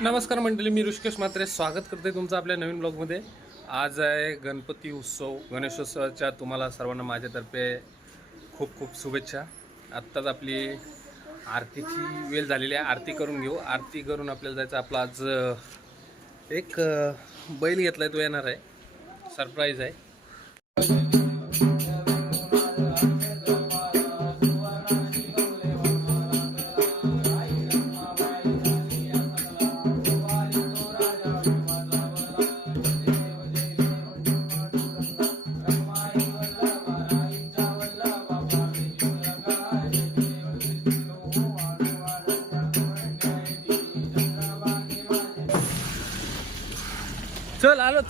नमस्कार मंडळी, मी ऋषिकेश म्हात्रे स्वागत करते तुमचं आपल्या नवीन ब्लॉगमध्ये। आज आहे गणपती उत्सव, गणेशोत्सवाच्या तुम्हाला सर्वांना माझ्यातर्फे खूप खूप शुभेच्छा। आत्ताच आपली आरतीची वेळ झालेली आहे, आरती करून घेऊ। आरती करून आपल्याला जायचं। आपला आज एक बैल घेतलाय, तो येणार आहे, सरप्राईज आहे। चल आलोच।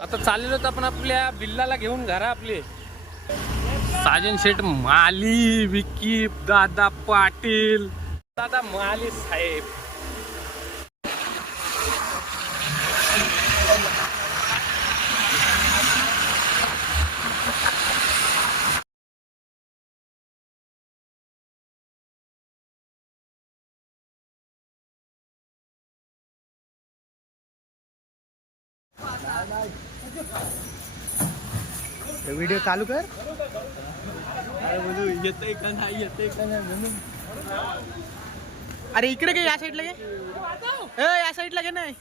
आता चाललेलो तर आपण आपल्या बिल्लाला घेऊन घरा आपले साजन शेठ माली, विकी दादा पाटील, दादा माली साहेब। व्हिडिओ चालू कर। येते का नाही, येते का नाही म्हणून। अरे इकडे काय, या साईडला घे, या साईडला घे। नाही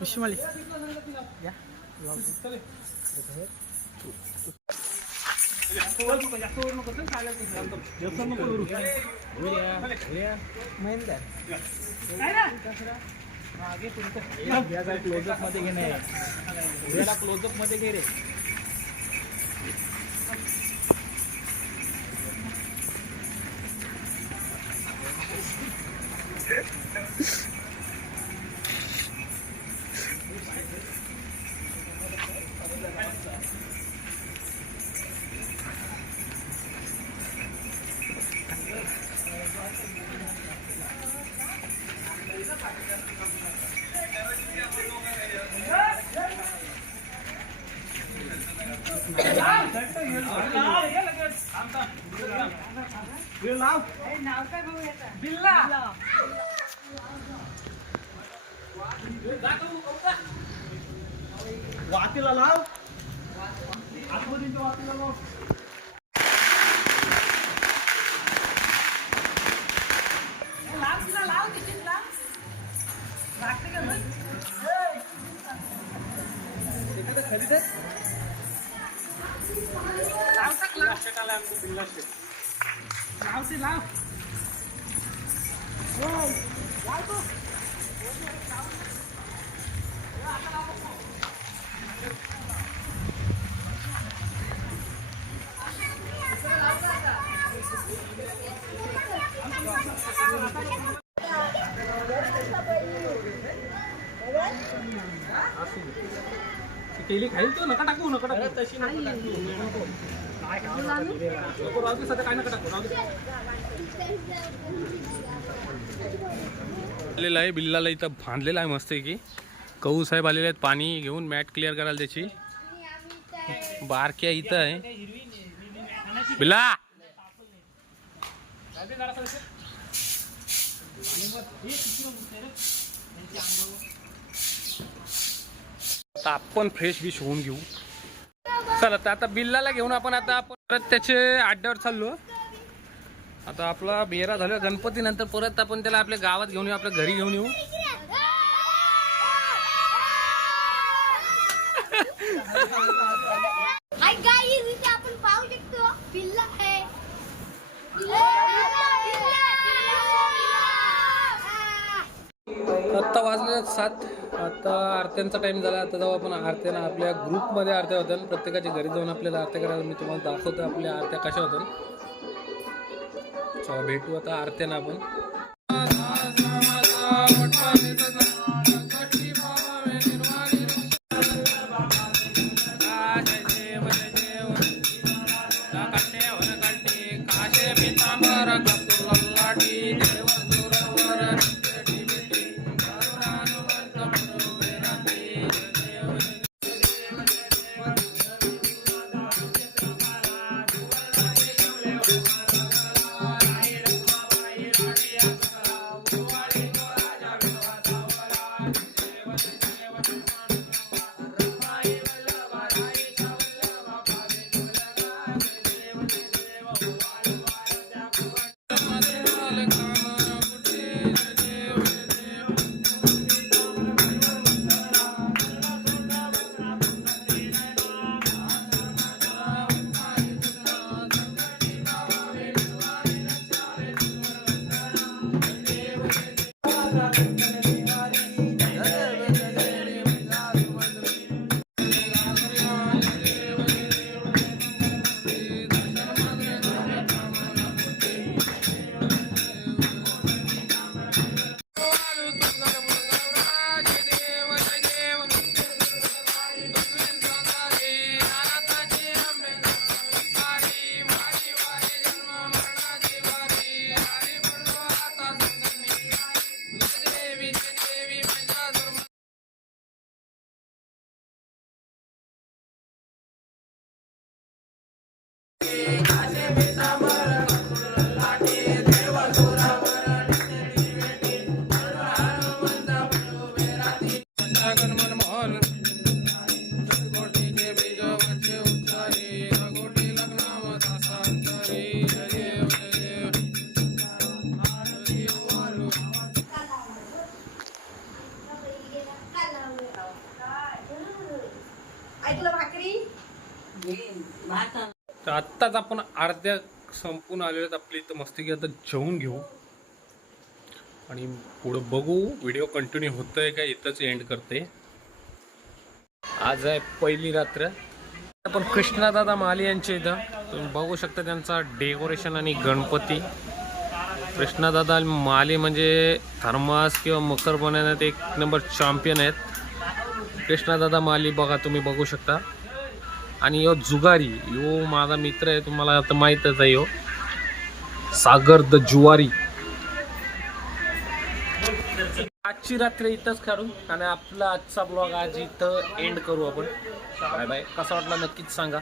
विश्वमाली या क्लोजअप मध्ये घे, नाही क्लोजअप मध्ये घे रे। वातीला लाव, आतमध्ये वातीला लाव। तेली खाईल तो नका टाकू तशी नको टाकू. काय खावं? काय नका टाकू, राहू दे. आलेला आहे बिल्लाला इथं बांधलेला आहे मस्त की कऊ साहेब आलेले आहेत पाणी घेऊन मॅट क्लिअर करायला त्याची बारक्या इथं आहे बिल्ला आता आपण फ्रेश विश होऊन घेऊ चला तर आता बिल्लाला घेऊन आपण परत त्याचे अड्ड्यावर चाललो आता आपला बेरा झाला गणपती नंतर परत आपण त्याला आपल्या गावात घेऊन येऊ आपल्या घरी घेऊन येऊ हाय गाईज इथे आपण पाहू शकतो पिल्ला आहे आत्ता वाजले 7 आता आरत्यांचा टाइम झाला आता जाऊ आपण आरत्याना आपल्या ग्रुपमध्ये आरत्या होत्या प्रत्येकाच्या घरी जाऊन आपल्याला आरत्या करायला मी तुम्हाला दाखवतो आपल्या आरत्या कशा होत्या चला भेटू आता आरत्याना आपण तर आत्ताच आपण अर्ध्या संपून आलेलो आहेत आपली इथं मस्ती आता जेवून घेऊ आणि पुढं बघू व्हिडिओ कंटिन्यू होतोय का इथंच एंड करते आज आहे पहिली रात्र आपण कृष्णादादा माली यांच्या इथं तुम्ही बघू शकता त्यांचा डेकोरेशन आणि गणपती कृष्णादादा माली म्हणजे थर्मास किंवा मकर बनवण्यात एक नंबर चॅम्पियन आहेत कृष्णादादा माली बघा तुम्ही बघू शकता आणि यो जुगारी यो माझा मित्र आहे तुम्हाला आता माहीतच आहे यो सागर द जुवारी आजची रात्र इथंच काढू आणि आपला आजचा ब्लॉग आज इथं एंड करू आपण बाय बाय कसा वाटला नक्कीच सांगा